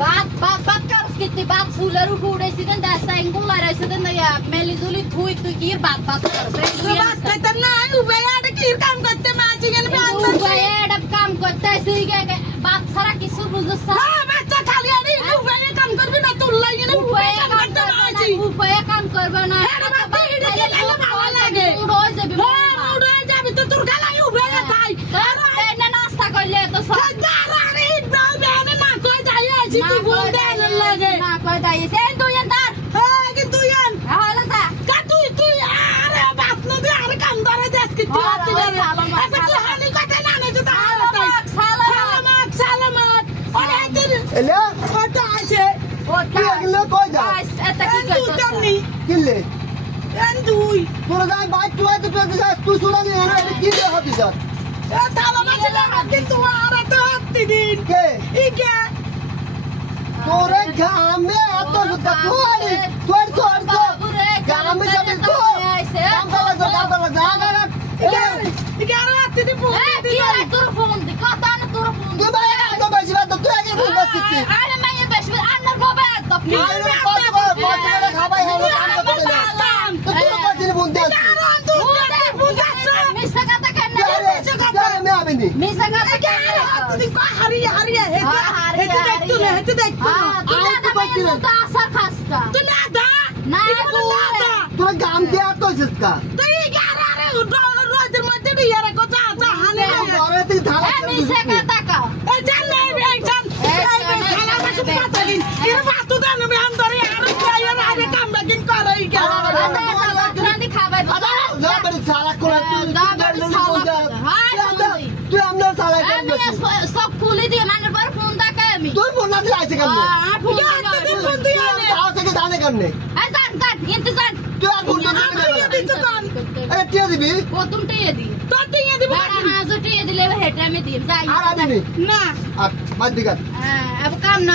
बात कर कितनी बात फूलर उड़े सीधे दसा इंगुल आ रहे सीधे ना मेली जुली थुई तू की बात कर तो बात करते ना उबेयाड की काम करते माचिंगन पे आता उबेयाड काम करते सुई के बात सारा किसु बुझो सा हां बच्चा खाली अरे उबेया काम करबे ना तू लई ने उबेया काम करबे ना अरे बात हिडी के ले भावा लागे उड़ो जेबी हां उड़ो जाबी तो तुर खाला उबेया खाई अरे ना नाश्ता करले तो सब अरे इतना बेने ना कोई जाई आजी तू बोल दे लगे ना कोई जाई से तू यंदार हां कि तू यन हाला सा का तू अरे बात न दे अरे काम करे देश की तू आती रे ऐसे तू हानी कथे ना ने तू सलामत और तेरे एले ओटा आसे কি এগুলো কই যা এটা কি तू तमनी কিলে এন্দুই তোরা যাই বাইক তুই তো যা তুই শুনা নি না এটা কি দে হবি যা এ তালা মাছলা কিন্তু আর তো হত্তি দিন কে ইকে তোরে গ্রামে এত সুতা তুই তো গ্রামে যাবি তো কাম করা যা ইকে আর হত্তি দি পুরো কি রে তোর ফোন দি কথা না তোর ফোন তুই ভাই একদম বেশি বাদ তুই আগে ফোন করছিস আরে মাইয়ে বেশ আন্নার বাবা একদম কি করে খাবাই হলো কাম করতে না তুই তো করছিস ফোন দে মিছা কথা কেন আমি আবিনি মিছা কথা কেন তুই কো হারিয়ে হারিয়ে হেতে দেখতো না হেতে দেখতো তুই তো আসার খাস্তা তুই না দা না তোরা গ্রাম দিয়ে আর তো জিসকা তুই আরে রোজের মধ্যে ইয়ারে কথা আছে হানে ঘরে তুই ধারা মিছা কথা কও এ জান নাই একজন খালা মাসু পাতা দিন এর বাতু দান আমি আম ধরে আর খাই আরে কাম লাগিন করে ই গেল রান্দি খাবার যা বড় সারা করে তুই আমনের সারা আমি সব খুলে দিয়ে মানে পর ফোন দেখাই আমি তুই বলনা দিয়ে আইছে কেমনে ফোন তুই তাও থেকে জানে কেমনে জান ইন্তজার তুই আর বলনা আমি দিতে কাম এ কে দিবি প্রথমটা এ দি তো তুই এ দিব বড় হাজটি এ দিলে হেটা আমি দিম যাই আর আমি না আর বাদ দিগা अब काम ना